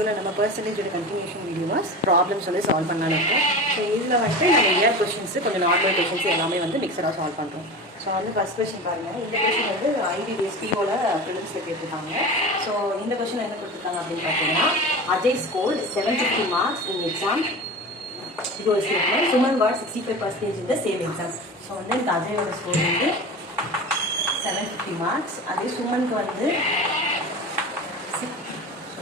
வீடியோவில் நம்ம பர்சன்டேஜோட continuation videos problems வந்து சால்வ் பண்ணலான்னு இருக்கோம். ஸோ இதில் வந்துட்டு நம்ம இயர் கொஷின்ஸு கொஞ்சம் நார்மல் கொஷின்ஸ் எல்லாமே வந்து மிக்சடாக சால்வ் பண்ணுறோம். ஸோ வந்து ஃபஸ்ட் கொஷின் பாருங்கள். இந்த கொஷின் வந்து IBSPOல ஃபிலிம்ஸில் கேட்டிருக்காங்க. ஸோ இந்த கொஷின் என்ன கொடுத்துருக்காங்க அப்படின்னு பார்த்தீங்கன்னா, Ajay scored 750 marks in exam. இது ஒரு statement. Suman what 65% in the same exam. So வந்து இந்த அஜயோட ஸ்கோர் வந்து 750 marks. அதே சுமனுக்கு வந்து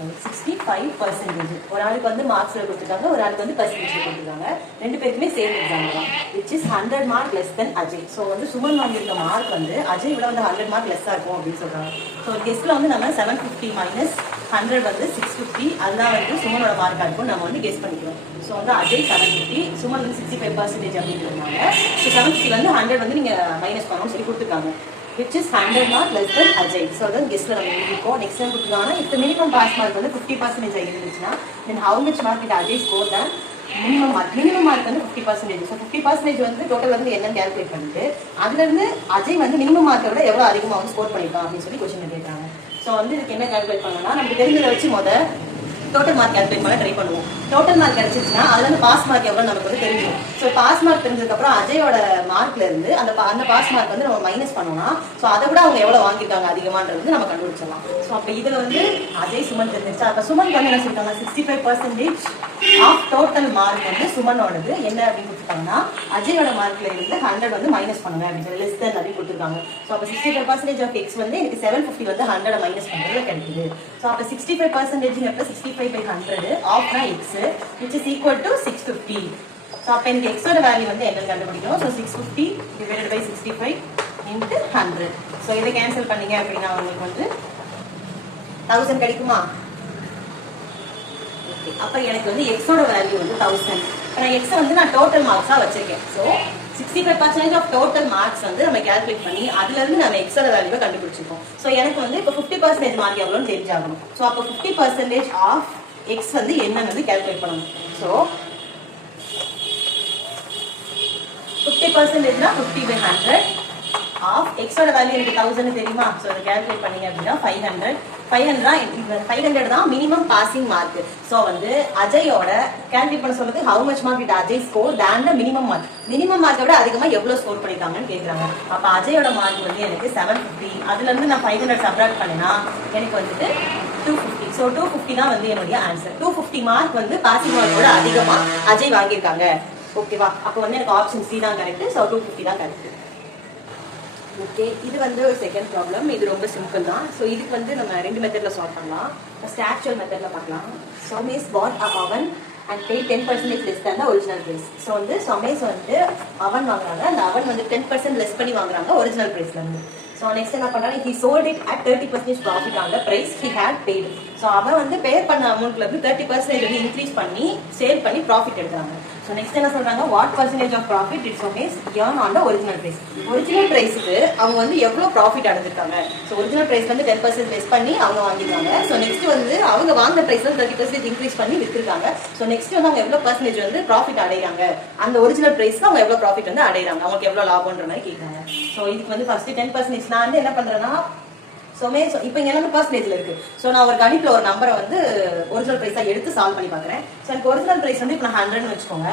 65%. ஒரு ஆளுக்கு வந்து மார்க்ஸில் கொடுத்துருக்காங்க, ஒரு ஆளுக்கு வந்து பர்சன்டேஜில் கொடுத்துருக்காங்க. ரெண்டு பேருக்குமே சேம் எக்ஸாம் தான், which is 100 mark less than Ajay. So வந்து சுமன் வாங்கியிருக்க மார்க் வந்து அஜய் விட வந்து 100 mark லெஸ்ஸாக இருக்கும் அப்படின்னு சொல்கிறாங்க. ஸோ கெஸ்ட்டில் வந்து நம்ம 750 minus 100 வந்து 650, அதுதான் வந்து சுமனோட மார்க்காக இருக்கும் நம்ம வந்து கெஸ் பண்ணிக்கிறோம். ஸோ வந்து அஜய் 750, சுமன் வந்து 65% அப்படின்றதுனால ஸோ 750 வந்து 100 வந்து நீங்கள் மைனஸ் பண்ணணும்னு சொல்லி கொடுத்துருக்காங்க, which is 100 mark less than Ajay. So then guess நம்ம எழுதிருக்கோம். நெக்ஸ்ட் டைம் கொடுத்துருக்காங்க, if the minimum pass mark வந்து 50% இருந்துச்சுன்னா then how much mark did Ajay score than minimum mark? minimum mark வந்து 50%. ஸோ 50% வந்து டோட்டல் வந்து என்னன்னு கேல்குலேட் பண்ணிட்டு அதுலேருந்து அஜய் வந்து மினிமம் மார்க்கை விட எவ்வளோ அதிகமாக வந்து ஸ்கோர் பண்ணியிருக்கான் அப்படின்னு சொல்லி கொஸ்டின் கேட்குறாங்க. ஸோ வந்து இதுக்கு என்ன கேல்குலேட் பண்ணணும்னா, நமக்கு தெரிஞ்சதை வச்சு டோட்டல் மார்க் கேல்குலேட் பண்ண ட்ரை பண்ணுவோம். டோட்டல் மார்க் கிடைச்சிச்சுன்னா அதுல இருந்து பாஸ் மார்க் எவ்வளோ நமக்கு வந்து தெரியும். ஸோ பாஸ் மார்க் தெரிஞ்சதுக்கப்புறம் அஜயோட மார்க்ல இருந்து அந்த பாஸ் மார்க் வந்து நம்ம மைனஸ் பண்ணோம்னா ஸோ அதை விட அவங்க எவ்வளோ வாங்கியிருக்காங்க அதிகமான்றது நம்ம கண்டுபிடிச்சிடலாம். ஸோ அப்போ இதில் வந்து அஜய் சுமன் தெரிஞ்சிருச்சு. அப்போ சுமன் வந்து என்ன சொல்லிட்டாங்க, 65% ஆஃப் டோட்டல் மார்க் வந்து சுமனோடது என்ன அப்படின்னு கொடுத்துருக்காங்கன்னா, அஜயோட மார்க்ல இருந்து 100 வந்து மைனஸ் பண்ணுங்க அப்படின்னு சொல்லி லெஸ் தென் அப்படின்னு கொடுத்துருக்காங்க. ஸோ அப்போ 65% ஆஃப் எக்ஸ் வந்து எனக்கு 750 வந்து 100 மைனஸ் பண்ணுறது கிடைக்குது. ஸோ அப்போ 65% எப்போ 65/100 ஆஃப் தான் X, which is equal to 650. So அப்போ எனக்கு எக்ஸோட வேல்யூ வந்து என்னன்னு கண்டுபிடிக்கணும். So 650 divided by 65 into 100. So இதை கேன்சல் பண்ணீங்க அப்படின்னா உங்களுக்கு வந்து 1000 கிடைக்குமா? ஓகே, அப்போ எனக்கு வந்து எக்ஸோட வேல்யூ வந்து 1000. இப்போ நான் எக்ஸை வந்து நான் டோட்டல் மார்க்ஸாக வச்சிருக்கேன். ஸோ 65% ஆஃப் டோட்டல் மார்க்ஸ் வந்து நம்ம கேல்குலேட் பண்ணி அதுல இருந்து நம்ம எக்ஸோட வேல்யூவை கண்டுபிடிச்சிருக்கோம். ஸோ எனக்கு வந்து இப்போ 50% மார்க் எவ்வளோன்னு தெரிஞ்சாகணும். ஸோ அப்போ 50% ஆஃப் எக்ஸ் வந்து என்னன்னு வந்து கேல்குலேட் பண்ணணும். ஸோ 50%னா 50/100 ஆஃப் எக்ஸோட வேல்யூ எனக்கு 1000 தெரியுமா? ஸோ அதை கேல்குலேட் பண்ணீங்க அப்படின்னா 500 தான் மினிமம் பாசிங் மார்க். ஸோ வந்து அஜயோட கேல்குலேட் பண்ண சொல்லுது how much mark it Ajay score than the minimum mark. Minimum மார்க்கை விட அதிகமாக எவ்வளோ ஸ்கோர் பண்ணிருக்காங்கன்னு கேட்குறாங்க. அப்போ அஜயோட மார்க் வந்து எனக்கு 750, அதுல இருந்து நான் 500 சப்ராக்ட் பண்ணினா எனக்கு வந்துட்டு 250. ஸோ 250 தான் வந்து என்னுடைய ஆன்சர். 250 மார்க் வந்து பாசிங் மார்க்கோட அதிகமாக அஜய் வாங்கியிருக்காங்க. ஓகேவா? அப்போ வந்து எனக்கு ஆப்ஷன் சி தான் கரெக்ட். ஸோ 250 தான் கரெக்ட். ஓகே, இது வந்து ஒரு செகண்ட் ப்ராப்ளம். இது ரொம்ப சிம்பிள் தான். ஸோ இதுக்கு வந்து நம்ம ரெண்டு மெத்தட்ல சால்வ் பண்ணலாம். ஃபர்ஸ்ட் ஆக்சுவல் மெத்தட்ல பார்க்கலாம். சமேஸ் பாட் அ அவன் and pay 10% less than the original price. So வந்து சமேஸ் வந்து அவன் வாங்குறாங்க, அந்த அவன் வந்து 10% லெஸ் பண்ணி வாங்குறாங்க ஒரிஜினல் பிரைஸ்ல இருந்து. ஸோ நெக்ஸ்ட் என்ன பண்றாங்க, he sold it at 30% profit on the price he had paid. So அவன் வந்து பே பண்ண அமௌண்ட்ல இருந்து 30% வந்து இன்க்ரீஸ் பண்ணி சேல் பண்ணி ப்ராஃபிட் எடுக்கிறாங்க. ஸோ நெக்ஸ்ட் என்ன சொல்றாங்க, what percentage of profit it seems earn on the original price. ஒரிஜினல் பிரைஸுக்கு அவங்க வந்து எவ்வளோ ப்ராஃபிட் அடைஞ்சிருக்காங்க. ஸோ ஒரிஜினல் பிரைஸ் வந்து 10% லெஸ் பண்ணி அவங்க வாங்கிருக்காங்க. ஸோ நெக்ஸ்ட் வந்து அவங்க வாங்கின பிரைஸ்ல 30% இன்க்ரீஸ் பண்ணி வித்துருக்காங்க. ஸோ நெக்ஸ்ட் வந்து அவங்க எவ்வளோ பர்சன்டேஜ் வந்து ப்ராஃபிட் அடைகிறாங்க, அந்த ஒரிஜினல் பிரைஸ்க்கு அவங்க எவ்வளோ ப்ராஃபிட் வந்து அடைகிறாங்க, அவங்களுக்கு எவ்வளோ லாபம்ன்ற மாதிரி கேட்குறாங்க. ஸோ இதுக்கு வந்து ஃபர்ஸ்ட் 10% நான் வந்து என்ன பண்றேன்னா, இப்போ இங்க எல்லாமே பர்சன்டேஜ்ல இருக்கு. ஸோ நான் ஒரு கணிப்பில் ஒரு நம்பரை வந்து ஒரிஜினல் பிரைஸா எடுத்து சால்வ் பண்ணி பார்க்குறேன். ஸோ எனக்கு ஒரிஜினல் பிரைஸ் வந்து இப்போ நான் 100ன்னு வச்சுக்கோங்க.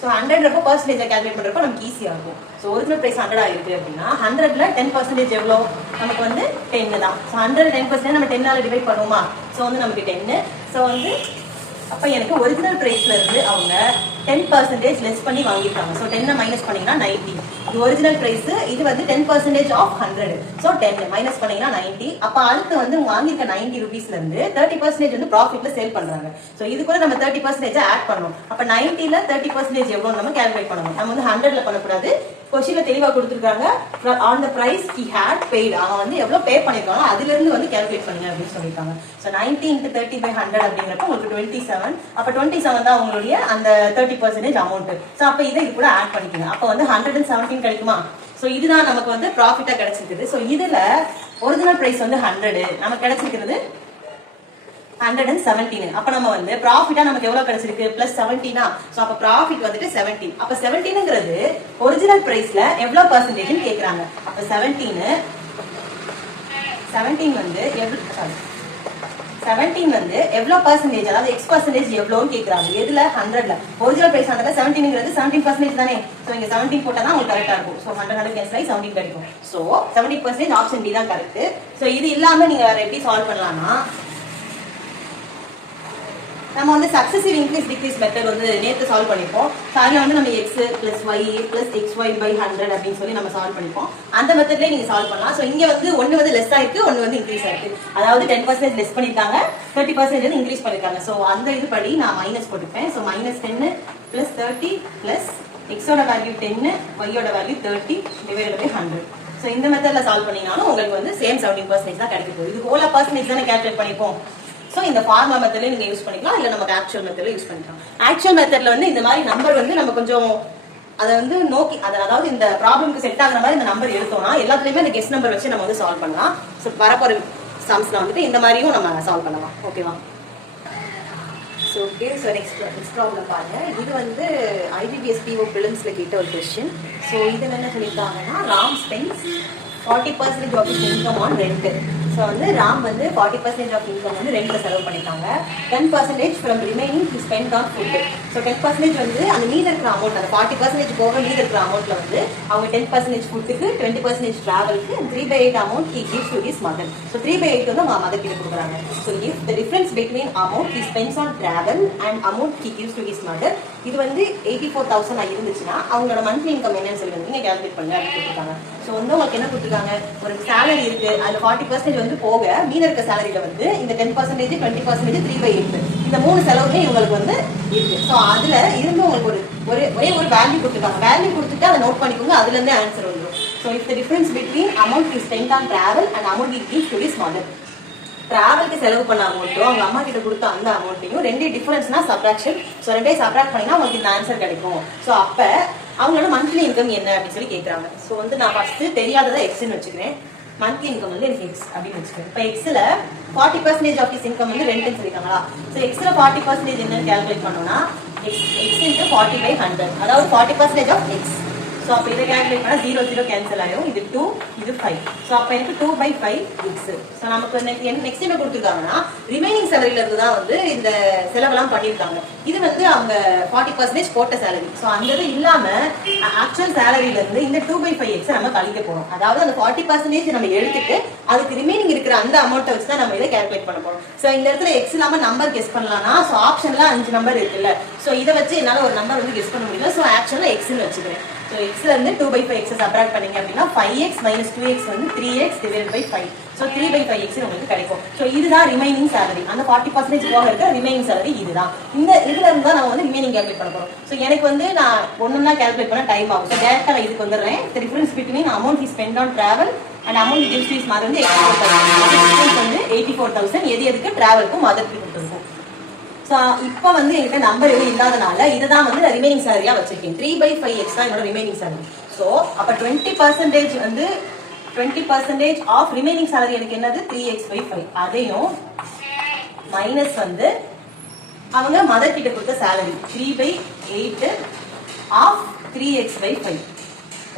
ஸோ 100 பர்சன்டேஜ் கேல்குலேட் பண்றப்போ நமக்கு ஈஸியா இருக்கும். ஸோ ஒரிஜினல் பிரைஸ் 100 ஆயிருக்கு அப்படின்னா 100ல 10% எவ்வளோ நமக்கு வந்து 10 தான். ஸோ 100 10% நம்ம 10ஆல டிவைட் பண்ணுவோமா? ஸோ வந்து நமக்கு 10. ஸோ வந்து அப்போ எனக்கு ஒரிஜினல் பிரைஸ்ல இருந்து அவங்க 10% லெஸ் பண்ணி வாங்கியிருக்காங்க. ஸோ 10 மைனஸ் பண்ணீங்கன்னா 90. இது ஒரிஜினல் பிரைஸ், இது வந்து 10% ஆஃப் 100. ஸோ 10 மைனஸ் பண்ணீங்கன்னா 90. அப்போ அடுத்து வந்து வாங்கியிருக்க 90 ருபீஸ்ல இருந்து 30% வந்து ப்ராஃபிட்ல சேல் பண்றாங்க. ஸோ இது கூட நம்ம 30% ஆட் பண்ணணும். அப்போ 90ல 30% எவ்வளோ நம்ம கேல்குலேட் பண்ணணும். நம்ம வந்து 100ல பண்ணக்கூடாது. கொஸ்டின்ல தெளிவா கொடுத்துருக்காங்க, on the price he had paid, அவன் வந்து எவ்வளவு பே பண்ணிருக்காங்க அதுல இருந்து வந்து கேல்குலேட் பண்ணுங்க அப்படின்னு சொல்லியிருக்காங்க. ஸோ 90 × 30/100 அப்படிங்கிறப்ப உங்களுக்கு 27. அப்போ 27 தான் உங்களுடைய அந்த 30% அமௌண்ட். ஸோ அப்போ இதை இது கூட ஆட் பண்ணிக்கோங்க. அப்போ வந்து 117 கிடைக்குமா? ஸோ இதுதான் நமக்கு வந்து ப்ராஃபிட்டா கிடைச்சிருக்குது. ஸோ இதுல ஒரிஜினல் பிரைஸ் வந்து 100, நமக்கு கிடைச்சிருக்கிறது 117. அப்ப நம்ம வந்து ப்ராஃபிட்டா நமக்கு எவ்வளவு கிடைச்சிருக்கு, +17. சோ அப்ப ப்ராஃபிட் வந்துட்டு 17. அப்ப 17ங்கிறது ஒரிஜினல் பிரைஸ்ல எவ்வளவு பர்சன்டேஜ்னு கேக்குறாங்க. அப்ப 17 வந்து 17 வந்து எவ்வளவு பர்சன்டேஜ், அதாவது எக்ஸ் பர்சன்டேஜ் எவ்வளோன்னு கேட்கறாங்க. எதுல 100ல ஒரிஜினல் பிரைஸ் 100, 17ங்கிறது 17% தானே. சோ இங்க 17 போட்டா தான் உங்களுக்கு கரெக்டா இருக்கும். சோ 100 கேன்சல் ஆகி 17 கிடைக்கும். சோ 70% ஆப்ஷன் டி தான் கரெக்ட். சோ இது இல்லாம நீங்க வேற எப்படி சால்வ் பண்ணலாம்னா, நம்ம வந்து சக்சசிவ் இன்க்ரீஸ் டிக்ரீஸ் மெத்தட் வந்து நேற்று சால்வ் பண்ணிப்போம். அதுல வந்து நம்ம x plus y plus xy by 100 அப்படின்னு சொல்லி நம்ம சால்வ் பண்ணிப்போம். அந்த மெத்தட்லயே நீங்க சால்வ் பண்ணலாம். சோ இங்க வந்து ஒன்னு வந்து லெஸ் ஆயிருக்கு, ஒன்னு வந்து இன்க்ரீஸ் ஆயிருக்கு. அதாவது 10% லெஸ் பண்ணிருக்காங்க, 30% வந்து இன்க்ரீஸ் பண்ணிருக்காங்க. சோ அந்த இது படி நான் மைனஸ் போட்டுப்பேன். சோ -10 பிளஸ் 30 பிளஸ் x ஓட வேல்யூ 10, y ஓட வேல்யூ 30 டிவைடட் பை 100. சோ இந்த மெத்தட்ல சால்வ் பண்ணீங்கனாலும் உங்களுக்கு வந்து சேம் 17% தான் கிடைக்க போகுது. இது ஹோல் பர்சன்டேஜ் தானே கால்குலேட் பண்ணிப்போம். சோ இந்த ஃபார்முலா மெத்தட்ல நீங்க யூஸ் பண்ணிக்கலாம், இல்ல நமக்கு ஆக்சுவல் மெத்தட்ல யூஸ் பண்ணிக்கலாம். ஆக்சுவல் மெத்தட்ல வந்து இந்த மாதிரி நம்பர் வந்து நம்ம கொஞ்சம் அதை வந்து நோக்கி அதாவது இந்த ப்ராப்ளம்க்கு செட் ஆகுற மாதிரி இந்த நம்பர் எடுத்தோம்னா எல்லாத்துலயுமே இந்த கெஸ் நம்பர் வச்சு நம்ம வந்து சால்வ் பண்ணலாம். சோ வரப்போற சம்ஸ்ல வந்துட்டு இந்த மாதிரியும் நம்ம சால்வ் பண்ணலாம். ஓகேவா? So okay. So next problem பாருங்க. இது வந்து IBPS PO பிலிம்ஸ்ல கேட்ட ஒரு क्वेश्चन. சோ இதுல என்ன சொல்லிருக்காங்கன்னா, Ram spends 40% of his income on rent. So வந்து ராம் வந்து 40% ஆஃப் இன்கம் வந்து ரெண்ட்ல செலவு பண்ணிட்டாங்க. 10% from remaining he spend on food. So 10% வந்து அந்த மீத இருக்கிற அமௌண்ட், அந்த 40% போக மீத இருக்கிற அமௌண்ட்ல வந்து அவங்க 10% ஃபுட்டுக்கு, 20% டிராவலுக்கு, 3/8 amount he gives to his mother. So 3/8 வந்து அவங்க மதர் கிட்ட கொடுக்குறாங்க. So if the difference between amount he spends on travel and amount he gives to his mother இது வந்து 84,000 இருந்துச்சுன்னா அவங்களோட மந்த்லி இன்கம் என்னன்னு சொல்லி வந்து நீங்க கால்குலேட் பண்ணுங்க அப்படின்னு கொடுத்துருக்காங்க. ஸோ வந்து உங்களுக்கு என்ன கொடுத்துருக்காங்க, ஒரு சேலரி இருக்கு, அதுல 40% வந்து போக மீத இருக்க சேலரியில வந்து இந்த 10%, 20%, 3/8 இந்த 3 செலவுமே இவங்களுக்கு வந்து இருக்கு. ஸோ அதுல இருந்து உங்களுக்கு ஒரே ஒரு வேல்யூ கொடுத்துருக்காங்க. வேல்யூ கொடுத்துட்டு அதை நோட் பண்ணிக்கோங்க, அதுல இருந்தே ஆன்சர் வந்துடும். So if the difference between amount he spend on travel and amount he gives to his mother, டிராவலுக்கு செலவு பண்ண அமௌண்ட்டும் அவங்க அம்மா கிட்ட கொடுத்த அந்த அமௌண்ட்டையும் ரெண்டு டிஃபரன்ஸ்னா சப்ராக்ஷன். ஸோ ரெண்டையும் சப்ராக்ட் பண்ணினா உங்களுக்கு இந்த ஆன்சர் கிடைக்கும். ஸோ அப்ப அவங்களோட மந்த்லி இன்கம் என்ன அப்படின்னு சொல்லி கேட்கறாங்க. ஸோ வந்து நான் ஃபர்ஸ்ட் தெரியாததை எக்ஸ்ன்னு வச்சுக்கிறேன். மந்த்லி இன்கம் வந்து எனக்கு எக்ஸ் அப்படின்னு வச்சுக்கிறேன். இப்போ எக்ஸ்ல 40% ஆஃப் ஹிஸ் இன்கம் வந்து ரெண்ட்னு சொல்லிருக்காங்களா. ஸோ எக்ஸ்ல 40% என்னன்னு கால்குலேட் பண்ணோம்னா எக்ஸ் இன்ட்டு 40/100, அதாவது 40% ஆஃப் எக்ஸ். ஸோ அப்போ இதை கால்குலேட் பண்ணா 0 0 கேன்சல் ஆயிடும். இது 2, இது 5. ஸோ அப்போ எனக்கு 2/5 எக்ஸ். ஸோ நமக்கு நெக்ஸ்ட் என்ன கொடுத்துருக்காங்கன்னா, ரிமைனிங் சேலரியில இருந்து தான் வந்து இந்த செலவெல்லாம் பண்ணியிருக்காங்க. இது வந்து அவங்க 40% போட்ட சேலரி. ஸோ அந்த இது இல்லாம ஆக்சுவல் சேலரியில இருந்து இந்த 2/5 எக்ஸ் நம்ம கழிக்க போறோம். அதாவது அந்த 40% நம்ம எடுத்துட்டு அதுக்கு ரிமைனிங் இருக்கிற அந்த அமௌண்ட்டை வச்சு தான் நம்ம இதை கால்குலேட் பண்ண போறோம். ஸோ இந்த இடத்துல எக்ஸ் இல்லாம நம்பர் கெஸ் பண்ணலாம்னா, ஸோ ஆப்ஷன்ல 5 நம்பர் இருக்குல்ல. ஸோ இதை வச்சு என்னால ஒரு நம்பர் வந்து கெஸ் பண்ண முடியல. ஸோ ஆக்சுவலா எக்ஸ்ன்னு வச்சுக்கிறேன். ஸோ எக்ஸ்ல இருந்து 2/5 எக்ஸ் சப்ராக்ட் பண்ணீங்க அப்படின்னா 5x - 2x வந்து 3x divided by 5. So 3/5 X உங்களுக்கு கிடைக்கும். ஸோ இதுதான் ரிமைனிங் சேலரி. அந்த 40% போக இருக்க ரிமைனிங் சேலரி இதுதான். இந்த இதுல இருந்து தான் நம்ம வந்து ரிமைனிங் கால்குலேட் பண்ண போறோம். ஸோ எனக்கு வந்து நான் ஒன்னொன்னா கால்குலேட் பண்ண டைம் ஆகும். ஸோ டேரக்டா நான் இதுக்கு வந்துடுறேன். The difference between amount he spend on travel and amount he gives to his mother வந்து 84,000 வந்து 84,000 எதுக்கு டிராவலுக்கும் மதருக்கு கொடுத்துருக்கோம். ஸோ இப்போ வந்து என்கிட்ட நம்பர் எதுவும் இல்லாதனால இதுதான் வந்து ரிமைனிங் சேலரியா வச்சிருக்கேன். 3/5 எக்ஸ் தான் என்னோட ரிமைனிங் சேலரி. ஸோ அப்போ 20% வந்து 20% ஆஃப் ரிமைனிங் சேலரி எனக்கு என்னது 3x/5. அதையும் மைனஸ் வந்து அவங்க மதர் கிட்ட கொடுத்த சேலரி 3/8 ஆஃப் 3x/5.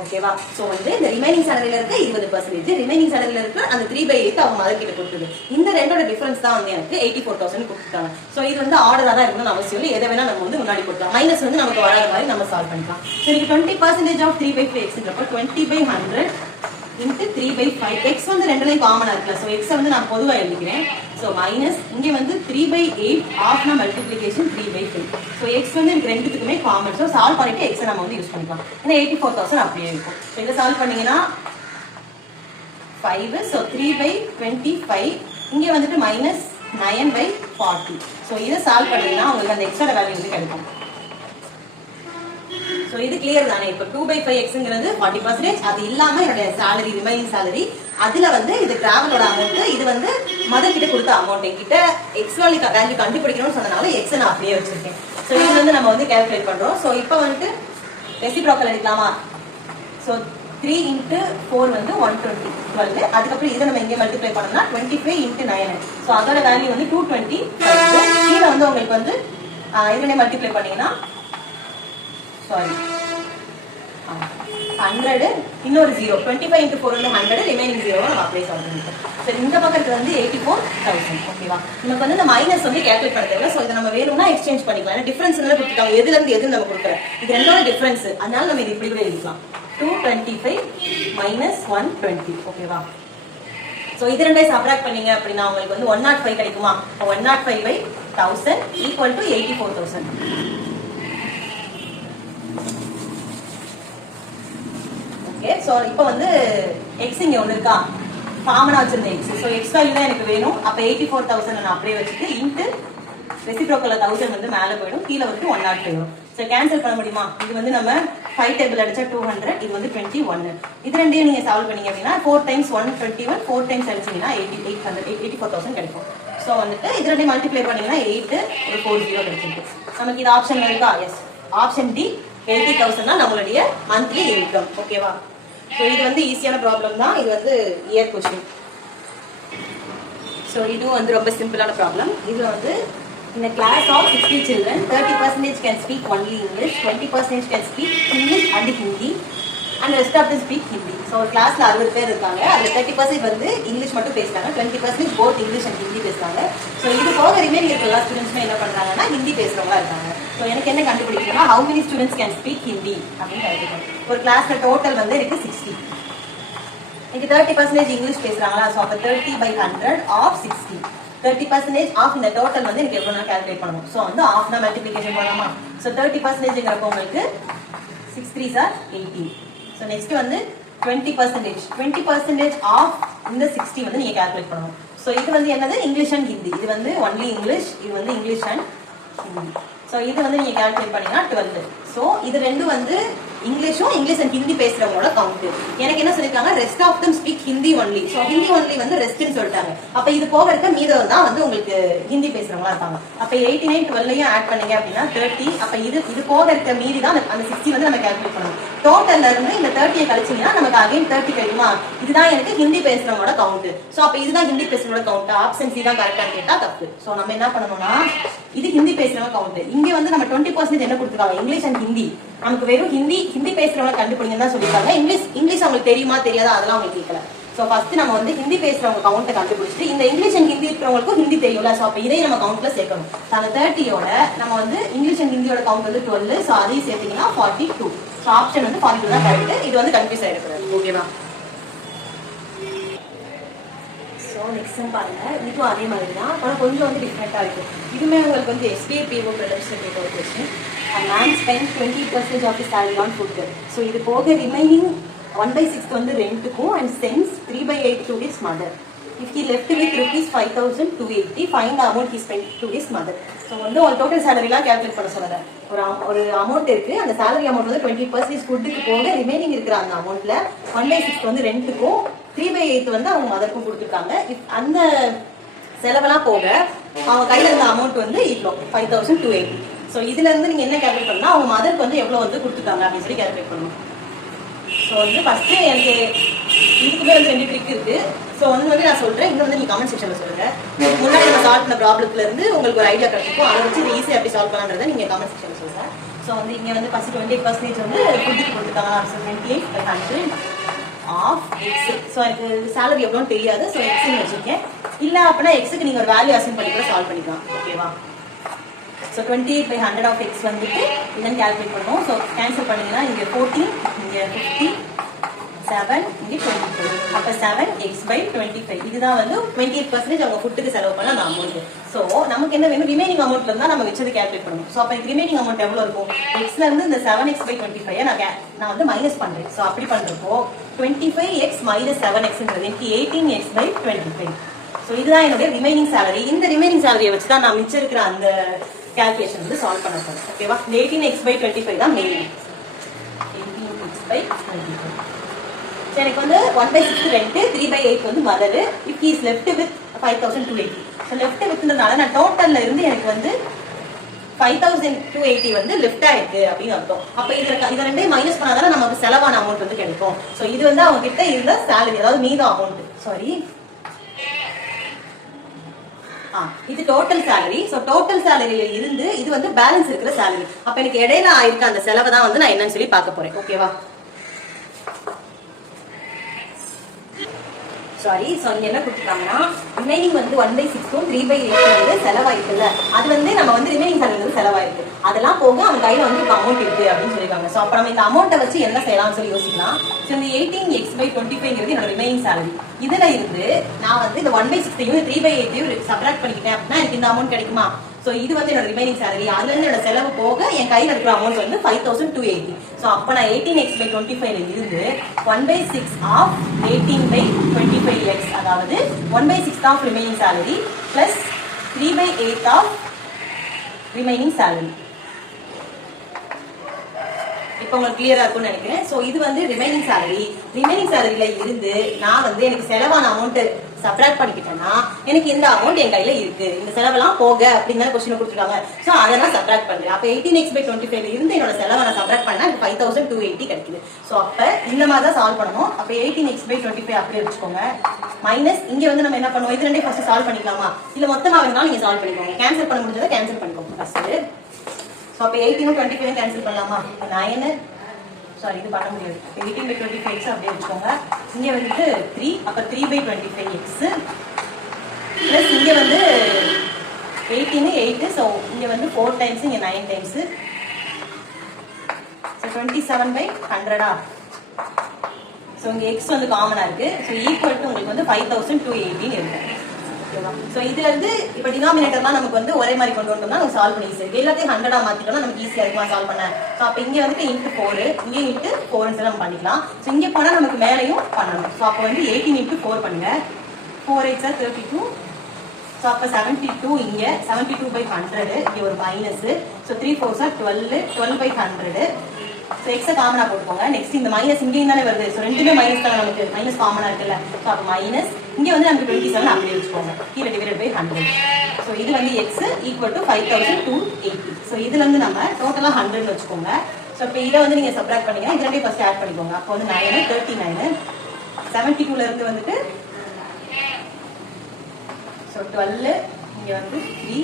ஓகேவா? சோ வந்து இந்த ரிமைனிங் சேலரியில இருக்க 20%, ரிமைனிங் சேலரியில இருக்க அந்த 3/8 அவங்க மதர் கிட்ட கொடுத்தது. இந்த ரெண்டோட டிஃபரன்ஸ் தான் வந்து எனக்கு 84,000 கொடுத்துட்டாங்க. சோ இது வந்து ஆர்டரா தான் இருக்கணும்னு அவசியம் இல்லை. எதை வேணா நம்ம வந்து முன்னாடி கொடுக்கலாம். மைனஸ் வந்து நமக்கு வராத மாதிரி நம்ம சால்வ் பண்ணிக்கலாம். ஸோ எனக்கு 20% ஆஃப் 3/5 எக்ஸ்ன்றப்போ 20/100 இன்ட்டு 3/5. எக்ஸ் வந்து ரெண்டுலையும் காமனா இருக்குல்ல. ஸோ எக்ஸ் வந்து நான் பொதுவா எழுதிக்கிறேன். ஸோ மைனஸ் இங்கே வந்து 3/8 ஆஃப்னா மல்டிப்ளிகேஷன் 3/5. ஸோ எக்ஸ் வந்து எனக்கு ரெண்டுத்துக்குமே காமன். ஸோ சால்வ் பண்ணிட்டு எக்ஸை நம்ம வந்து யூஸ் பண்ணிக்கலாம். ஏன்னா 84,000 அப்படியே இருக்கும். ஸோ இதை சால்வ் பண்ணீங்கன்னா 5. ஸோ 3/25 இங்கே வந்துட்டு மைனஸ் 9/40. ஸோ இதை சால்வ் பண்ணீங்கன்னா உங்களுக்கு அந்த எக்ஸோட வேல்யூ வந்து கிடைக்கும். சோ இது கிளியர் தானே. இப்போ 2/5 எக்ஸ்ங்கிறது 40%. அது இல்லாம என்னோட சேலரி ரிமைனிங் சேலரி, அதுல வந்து இது டிராவலோட அமௌண்ட், இது வந்து மதர் கிட்ட கொடுத்த அமௌண்ட். என்கிட்ட எக்ஸ் வேல்யூ கண்டுபிடிக்கணும்னு சொன்னனால எக்ஸ் நான் அப்படியே வச்சிருக்கேன். சோ இது வந்து நம்ம வந்து கால்குலேட் பண்றோம். சோ இப்போ வந்துட்டு ரெசிப்ரோக்கல் எடுக்கலாமா. சோ 3 × 4 வந்து 120 12. அதுக்கப்புறம் இதை நம்ம இங்கே மல்டிப்ளை பண்ணோம்னா 25 × 9. ஸோ அதோட வேல்யூ வந்து 225. கீழே வந்து உங்களுக்கு வந்து இதனை மல்டிப்ளை பண்ணீங்கன்னா சாரி 100 இன்னொரு 0 25 into 4 வந்து 100 ரிமைனிங் 0 நம்ம அப்ளை பண்ணிட்டோம். சோ இந்த பக்கத்துக்கு வந்து 84000 ஓகேவா. நமக்கு வந்து இந்த மைனஸ் வந்து கால்குலேட் பண்ண தேவை. சோ இத நம்ம வேணும்னா எக்ஸ்சேஞ்ச் பண்ணிக்கலாம். ஏன்னா டிஃபரன்ஸ் என்ன கொடுத்துட்டாங்க, எதுல இருந்து எது நம்ம கொடுக்கற இது ரெண்டோட டிஃபரன்ஸ். அதனால நம்ம இது இப்படி கூட எழுதிக்கலாம் 225 minus 120 ஓகேவா. சோ இது ரெண்டை சப்ட்ராக்ட் பண்ணீங்க அப்படினா உங்களுக்கு வந்து 105 கிடைக்குமா. 105 by 1000 equal to 84000. Okay. So இப்போ வந்து x இங்க ஒன்னு இருக்கா, காமனா வச்சிருந்த x. சோ x வேல்யூ தான் எனக்கு வேணும். அப்ப 84000 நான் அப்படியே வச்சிட்டு இன்டு ரெசிப்ரோக்கல்ல 1000 வந்து மேல போய்டும், கீழ வந்து 105 வரும். சோ கேன்சல் பண்ண முடியுமா. இது வந்து நம்ம 5 டேபிள் அடிச்சா 200, இது வந்து 21. இது ரெண்டையும் நீங்க சால்வ் பண்ணீங்க அப்படினா 4 times 121 4 times அடிச்சீங்கன்னா 84000 கிடைக்கும். சோ வந்துட்டு இது ரெண்டையும் மல்டிப்ளை பண்ணீங்கன்னா 8 ஒரு 40 கிடைச்சிருக்கு. நமக்கு இது ஆப்ஷன் இருக்கா. எஸ், ஆப்ஷன் டி 80000 தான் நம்மளுடைய மந்த்லி இன்கம் ஓகேவா. சோ இது வந்து ஈஸியான ப்ராப்ளம் தான். இது வந்து இயர் क्वेश्चन. சோ இதுவும் வந்து ரொம்ப சிம்பிளான ப்ராப்ளம். இதுல வந்து in a class of 60 children 30% can speak only English, 20% can speak English and Hindi and rest of them speak Hindi. So ஒரு கிளாஸ்ல 60 பேர் இருக்காங்க. அதுல 30% வந்து இங்கிலீஷ் மட்டும் பேசுறாங்க, 20% both English and Hindi பேசுறாங்க. சோ இது போக ரிமைனிங் இருக்க எல்லா ஸ்டூடண்ட்ஸ்மே என்ன பண்றாங்கன்னா ஹிந்தி பேசுறவங்களா இருக்காங்க. சோ எனக்கு என்ன கண்டுபிடிக்கணும்னா how many students can speak Hindi அப்படினு கண்டுபிடிக்கணும். ஒரு கிளாஸ்ல டோட்டல் வந்து இருக்கு 60. இங்க 30% இங்கிலீஷ் பேசுறாங்களா. சோ அப்ப 30 by 100 of 60. 30% ஆஃப் இந்த டோட்டல் வந்து எனக்கு எவ்வளவு நான் கால்குலேட் பண்ணனும். சோ வந்து ஆஃப் நான் மல்டிப்ளிகேஷன் பண்ணலாமா. சோ 30%ங்கறப்ப உங்களுக்கு 6 3s are 18. சோ நெக்ஸ்ட் வந்து 20% ஆஃப் இந்த 60 வந்து நீங்க கால்குலேட் பண்ணனும். சோ இது வந்து என்னது, இங்கிலீஷ் அண்ட் ஹிந்தி. இது வந்து ஒன்லி இங்கிலீஷ், இது வந்து இங்கிலீஷ் அண்ட் ஹிந்தி. சோ இது வந்து நீங்க கால்குலேட் பண்ணீங்கன்னா 12. சோ இது ரெண்டும் வந்து இங்கிலீஷும் இங்கிலீஷ் அண்ட் ஹிந்தி பேசுறவங்களோட கவுண்ட். எனக்கு என்ன சொல்லிருக்காங்க, rest of them speak Hindi only. So Hindi only வந்து ரெஸ்ட்னு சொல்லிட்டாங்க. அப்ப இது போக இருக்க மீதம் தான் வந்து உங்களுக்கு ஹிந்தி பேசுறவங்களா இருக்காங்க. அப்ப 89 12யும் ஆட் பண்ணீங்க அப்படின்னா 30. அப்ப இது போக இருக்க மீதி தான் அந்த 60 வந்து நம்ம கால்குலேட் பண்ணணும். டோட்டல்ல இருந்து இந்த 30 கழிச்சீங்கன்னா நமக்கு அகைன் 30 கிடைக்குமா. இதுதான் எனக்கு ஹிந்தி பேசுறவங்களோட கவுண்ட். சோ அப்ப இதுதான் ஹிந்தி பேசுறவங்களோட கவுண்ட். ஆப்ஷன் சி தான் கரெக்டான்னு கேட்டா தப்பு. சோ நம்ம என்ன பண்ணணும்னா இது ஹிந்தி பேசுறவங்க கவுண்ட். இங்க வந்து நம்ம 20% என்ன கொடுத்துருக்காங்க, இங்கிலீஷ் அண்ட் ஹிந்தி. நமக்கு வெறும் ஹிந்தி பேசுறவங்க கண்டுபிடிங்கன்னு தான் சொல்லிருக்காங்க. இங்கிலீஷ் அவங்களுக்கு தெரியுமா தெரியாதா அதெல்லாம் அவங்க கேட்கல. சோ ஃபர்ஸ்ட் நம்ம வந்து ஹிந்தி பேசுறவங்க கவுண்ட கண்டுபிடிச்சிட்டு இந்த இங்கிலீஷ் அண்ட் ஹிந்தி இருக்கிறவங்களுக்கும் ஹிந்தி தெரியும்ல. சோ அப்ப இதையும் நம்ம கவுண்ட்ல சேர்க்கணும். அந்த 30யோட நம்ம வந்து இங்கிலீஷ் அண்ட் ஹிந்தியோட கவுண்ட் வந்து 12. சோ அதையும் சேர்த்தீங்கன்னா 42. சோ ஆப்ஷன் வந்து 42 தான் கரெக்ட். இது வந்து கன்ஃபியூஸ் ஆயிடக்கூடாது ஓகேவா. சோ நெக்ஸ்ட் பாருங்க, இதுவும் அதே மாதிரி தான், ஆனா கொஞ்சம் வந்து டிஃபரெண்டா இருக்கு. இதுமே உங்களுக்கு வந்து SBA PO ப்ரொடக்ஷன் கேட்ட ஒரு question. A man spends 20% of his salary on food. So இது போக ரிமைனிங் 1/6 வந்து ரெண்ட்டுக்கும் and sends 3/8 to his mother. If he left with rupees 5280, find the amount he spent to his mother. So வந்து ஒரு total சாலரிலாம் calculate பண்ண சொல்றாங்க. ஒரு amount இருக்கு, அந்த salary amount வந்து 20% ஃபுட்டுக்கு போக ரிமைனிங் இருக்கிற அந்த அமௌண்ட்ல 1/6 வந்து ரெண்ட்டுக்கும் 3/8 வந்து அவங்க மதருக்கும் கொடுத்துருக்காங்க. அந்த செலவெல்லாம் போக அவங்க கையில இருந்த அமௌண்ட் வந்து இவ்வளோ 5280. சோ இதுல இருந்து நீங்க என்ன கால்குலேட் பண்ணா அவங்க மதருக்கு வந்து எவ்வளவு வந்து கொடுத்துருக்காங்க அப்படின்னு சொல்லி கால்குலேட் பண்ணணும். சோ வந்து ஃபர்ஸ்ட் எனக்கு இதுக்குமே வந்து 2 ட்ரிக் இருக்கு. சோ வந்து நான் சொல்றேன், இன்னும் வந்து நீங்க கமெண்ட் செக்ஷன்ல சொல்லுங்க. முன்னாடி நம்ம சால்வ் பண்ண ப்ராப்ளத்துல இருந்து உங்களுக்கு ஒரு ஐடியா கிடைச்சிருக்கும். அதை வச்சு இது ஈஸியா எப்படி சால்வ் பண்ணலாம்ன்றதை நீங்க கமெண்ட் செக்ஷன்ல சொல்லுங்க. சோ வந்து இங்க வந்து ஃபர்ஸ்ட் 20% வந்து ஃபுட்டுக்கு கொடுத்துருக்காங்க. 28 ஆஃப் எக்ஸ். ஸோ எனக்கு சேலரி எவ்வளோன்னு தெரியாது. ஸோ எக்ஸ்ன்னு வச்சிருக்கேன். இல்லை அப்படின்னா எக்ஸுக்கு நீங்கள் ஒரு வேல்யூ அசைன் பண்ணி கூட சால்வ் பண்ணிக்கலாம் ஓகேவா. ஸோ 28/100 ஆஃப் எக்ஸ் வந்துட்டு இதன் கால்குலேட் பண்ணுவோம். ஸோ கேன்சல் பண்ணீங்கன்னா இங்கே 14, இங்கே 50, 7, இங்கே 25. அப்போ 7x/25. இதுதான் வந்து 28% அவங்க ஃபுட்டுக்கு செலவு பண்ண அந்த அமௌண்ட். ஸோ நமக்கு என்ன வேணும், ரிமைனிங் அமௌண்ட்ல இருந்தா நம்ம வச்சது கால்குலேட் பண்ணணும். ஸோ அப்போ ரிமைனிங் அமௌண்ட் எவ்வளோ இருக்கும், எக்ஸ்ல இருந்து இந்த 7x/25 நான் வந்து மைனஸ் பண்றேன். ஸோ அப்படி பண்றப்போ 25x - 7xன்றது எனக்கு 18x/25. ஸோ இதுதான் என்னுடைய ரிமைனிங் சேலரி. இந்த ரிமைனிங் சேலரியை வச்சு தான் நான் மிச்சம் இருக்கிற அந்த கால்குலேஷன் வந்து சால்வ் பண்ண போறேன் ஓகேவா. 18x/25 தான் மெயின். 18x/25. எனக்கு வந்து 1/6 ரெண்ட், 3/8 வந்து mother. If he is left with 5280. So left வித்னால நான் டோட்டல்ல இருந்து எனக்கு வந்து 5280 வந்து லெஃப்ட் ஆயிருக்கு அப்படின்னு அர்த்தம். அப்ப இது ரெண்டையும் மைனஸ் பண்ணாதானே நமக்கு செலவான அமௌண்ட் வந்து கிடைக்கும். ஸோ இது வந்து அவங்க கிட்ட இருந்த சேலரி, அதாவது மீதம் அமௌண்ட். சாரி, இது டோட்டல் சேலரி. சோ டோட்டல் சேலரியில இருந்து இது வந்து பேலன்ஸ் இருக்கிற சேலரி. அப்ப எனக்கு இடையில ஆயிருக்க அந்த செலவை தான் வந்து நான் என்னன்னு சொல்லி பார்க்க போறேன் ஓகேவா. சாரி. ஸோ இங்க என்ன கொடுத்துருக்காங்கன்னா ரிமைனிங் வந்து 1/6 3/8 வந்து செலவாயிருக்குல்ல, அது வந்து நம்ம வந்து ரிமைனிங் சேலரி வந்து செலவாயிருக்கு, அதெல்லாம் போக அவன் கையில வந்து இப்போ அமௌண்ட் இருக்கு அப்படின்னு சொல்லியிருக்காங்க. ஸோ அப்போ நம்ம இந்த அமௌண்ட்டை வச்சு என்ன செய்யலாம்னு சொல்லி யோசிக்கலாம். ஸோ இந்த 18x/25 என்னோட ரிமைனிங் சேலரி. இதுல இருந்து நான் வந்து இந்த 1/6 3/8 சப்ராக்ட் பண்ணிக்கிட்டேன் அப்படின்னா எனக்கு இந்த அமௌண்ட் கிடைக்குமா? ஸோ இது வந்து என்னோட ரிமைனிங் சேலரி. அதுல இருந்து என்னோட செலவு போக என் கையில் இருக்கிற அமௌண்ட் வந்து 5280. ஸோ அப்போ நான் 18x/25 இருந்து 1/6 ஆஃப் 18/25x, அதாவது 1/6 of remaining salary plus 3/8 of remaining salary. இப்போ உங்களுக்கு கிளியரா இருக்கும்னு நினைக்கிறேன். ஸோ இது வந்து ரிமைனிங் சேலரி. ரிமைனிங் சேலரியில இருந்து நான் வந்து எனக்கு செலவான அமௌண்ட் சப்ராக்ட் பண்ணிக்கிட்டேன்னா எனக்கு இந்த அமௌண்ட் என் கையில இருக்கு, இந்த செலவெல்லாம் போக அப்படின்னு தான் கொஸ்டின் கொடுத்துருக்காங்க. ஸோ அதை நான் சப்ராக்ட் பண்றேன். அப்போ 18x/25 இருந்து என்னோட செலவை நான் சப்ராக்ட் பண்ணா எனக்கு 5280 கிடைக்குது. ஸோ அப்ப இந்த மாதிரி தான் சால்வ் பண்ணணும். அப்போ 18x/25 அப்படியே வச்சுக்கோங்க. மைனஸ் இங்க வந்து நம்ம என்ன பண்ணுவோம், இது ரெண்டே ஃபர்ஸ்ட் சால்வ் பண்ணிக்கலாமா, இல்ல மொத்தமா வேணாலும் நீங்க சால்வ் பண்ணிக்கோங்க. கேன்சல் பண்ண முடிஞ்சதை கேன்சல் பண்ணிக்கோங்க ஃபர்ஸ்ட். ஸோ அப்போ 18 25 கேன்சல் பண்ணலாமா? 9 சாரி இது பண்ண முடியாது. 18/25x அப்படியே வச்சுக்கோங்க. இங்க வந்துட்டு 3, அப்ப 3/25x பிளஸ் இங்க வந்து 18 8. ஸோ இங்க வந்து 4 டைம்ஸ், இங்க 9 டைம்ஸ். ஸோ 27/100. ஸோ இங்க x வந்து காமனா இருக்கு. ஸோ ஈக்குவல் டு உங்களுக்கு வந்து 5280 இருக்கு. சோ இதுல இருந்து இப்ப டினாமினேட்டர்லாம் நமக்கு வந்து ஒரே மாதிரி கொண்டு வந்தோம்னா நம்ம சால்வ் பண்ணி ஈஸியா இருக்கு. எல்லாத்தையும் 100 மாத்திட்டோம்னா நமக்கு ஈஸியா இருக்குமா சால்வ் பண்ண. சோ அப்ப இங்க வந்து × 4, இங்க × 4 நம்ம பண்ணிக்கலாம். சோ இங்க போனா நமக்கு மேலையும் பண்ணணும். சோ அப்ப வந்து 18 × 4 பண்ணுங்க. 4 8 32. சோ அப்ப 72 இங்க 72/100. இங்க ஒரு மைனஸ். சோ 3 4 12 12/100. சோ x காமனா போட்டுக்கோங்க. நெக்ஸ்ட் இந்த மைனஸ் இங்கேயும் தானே வருது. சோ ரெண்டுமே மைனஸ் தான், நமக்கு மைனஸ் காமனா இருக்குல்ல. சோ அப்ப மைனஸ் இங்க வந்து நமக்கு 27 அப்படியே வச்சுக்கோங்க. கீழ /100. சோ இது வந்து x ஈக்குவல் டு 5280. சோ இதுல இருந்து நம்ம டோட்டலா 100 ன்னு வச்சுக்கோங்க. சோ இப்போ இத வந்து நீங்க சப்ட்ராக்ட் பண்ணீங்க, இது ரெண்டையும் ஃபர்ஸ்ட் ஆட் பண்ணிக்கோங்க. அப்போ வந்து 9 39. 72 ல இருந்து வந்துட்டு சோ 12 இங்க வந்து 3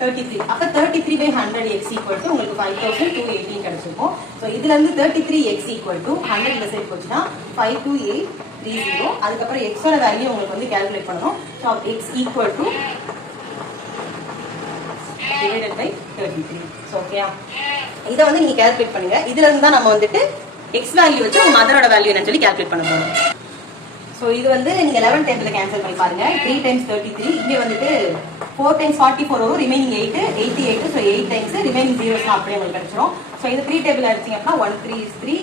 33. அப்ப 33/100x ஈக்குவல் டு உங்களுக்கு 5280 கிடைச்சிருக்கும். சோ இதுல இருந்து 33x ஈக்குவல் டு 100 இந்த சைடு போச்சுன்னா 52830. அதுக்கப்புறம் x ஓட வேல்யூ உங்களுக்கு வந்து கால்குலேட் பண்ணனும். So x equal to divided by 33. So ஓகேயா, இத வந்து நீங்க கால்குலேட் பண்ணுங்க. இதுல இருந்து தான் நம்ம வந்துட்டு x வேல்யூ வச்சு உங்க மதரோட வேல்யூ என்னன்னு சொல்லி கால்குலேட் பண்ண போறோம். சோ இது வந்து நீங்க 11 டைம்ல கேன்சல் பண்ணி பாருங்க. 3 டைம்ஸ் 33. இங்க வந்துட்டு 4 டைம்ஸ் 44 வரும். ரிமைனிங் 8 88. சோ 8 டைம்ஸ் ரிமைனிங் 0 அப்படியே உங்களுக்கு கிடைச்சிரும். சோ இது 3 டேபிள் அடிச்சீங்க அப்படினா 1 3 is 3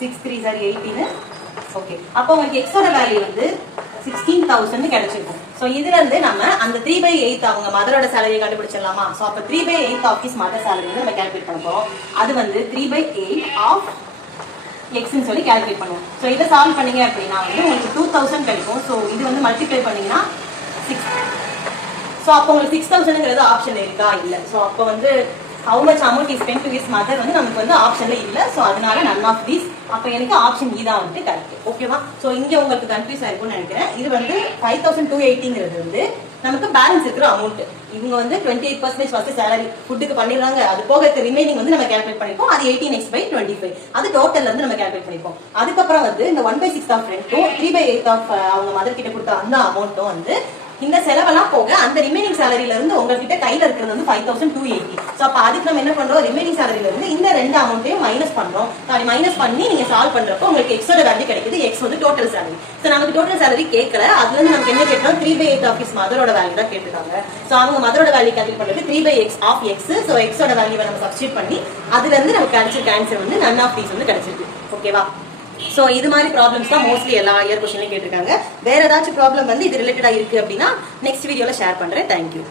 6 3 is 18. ஓகே, அப்போ உங்களுக்கு x ஓட வேல்யூ வந்து 16000 கிடைச்சிருக்கும். சோ இதுல இருந்து நம்ம அந்த 3/8 அவங்க மதரோட சாலரியை கண்டுபிடிச்சிடலாமா? சோ அப்ப 3/8 ஆஃப் ஹிஸ் மதர் சாலரி வந்து நம்ம கால்குலேட் பண்ண போறோம். அது வந்து 3/8 ஆஃப் x ன்னு சொல்லி கால்குலேட் பண்ணுவோம். சோ இத சால்வ் பண்ணீங்க அப்படினா வந்து உங்களுக்கு 2000 கிடைக்கும். சோ இது வந்து மல்டிப்ளை பண்ணீங்கன்னா 6. சோ அப்போ உங்களுக்கு 6000ங்கிறது ஆப்ஷன்ல இருக்கா? இல்ல. சோ அப்போ வந்து how much amount is spent to his mother வந்து நமக்கு வந்து ஆப்ஷன்ல இல்ல. சோ அதனால none of these. அப்ப எனக்கு ஆப்ஷன் E தான் வந்து கரெக்ட். ஓகேவா? சோ இங்க உங்களுக்கு கன்ஃபியூஸ் ஆயிருக்கும்னு நினைக்கிறேன். இது வந்து 5280ங்கிறது வந்து நமக்கு பேலன்ஸ் இருக்கிற அமௌண்ட். இவங்க வந்து 28% ஃபர்ஸ்ட் salary ஃபுட்டுக்கு பண்ணிடுறாங்க. அது போக இருக்க ரிமைனிங் வந்து நம்ம கால்குலேட் பண்ணிப்போம். அது 18x/25. அது டோட்டல்ல இருந்து நம்ம கால்குலேட் பண்ணிப்போம். அதுக்கப்புறம் வந்து இந்த 1/6 ஆஃப் ரெண்டும் 3/8 ஆஃப் அவங்க மதர் கிட்ட கொடுத்த அந்த அமௌண்ட்டும் வந்து இந்த செலவெல்லாம் போக அந்த ரிமைனிங் சேலரியில இருந்து உங்ககிட்ட கையில இருக்கிறது வந்து 5280. சோ அப்ப அதுக்கு நம்ம என்ன பண்றோம், ரிமைனிங் சேலரியில இருந்து இந்த ரெண்டு அமௌண்ட்டையும் மைனஸ் பண்றோம். சாரி மைனஸ் பண்ணி நீங்க சால்வ் பண்றப்போ உங்களுக்கு x ஓட வேல்யூ கிடைக்குது. x வந்து டோட்டல் சேலரி. சோ நமக்கு டோட்டல் சேலரி கேட்கல. அதுல இருந்து நமக்கு என்ன கேட்டோம், 3/8 ஆஃப் ஹிஸ் மதரோட வேல்யூ தான் கேட்டிருக்காங்க. சோ அவங்க மதரோட வேல்யூ கால்குலேட் பண்றது 3/x of x. So x ஓட வேல்யூவை நம்ம சப்ஸ்டிட்யூட் பண்ணி அதுல இருந்து நமக்கு கிடைச்சிருக்க ஆன்சர் வந்து none of these வந்து கிடைச்சிருக்கு. ஓகேவா? சோ இது மாதிரி ப்ராப்ளம்ஸ் தான் மோஸ்ட்லி எல்லா இயர் क्वेश्चनலயும் கேட்டிருக்காங்க. வேற ஏதாச்சும் ப்ராப்ளம் வந்து இது ரிலேட்டடா இருக்கு அப்படின்னா நெக்ஸ்ட் வீடியோல ஷேர் பண்றேன். தேங்க்யூ.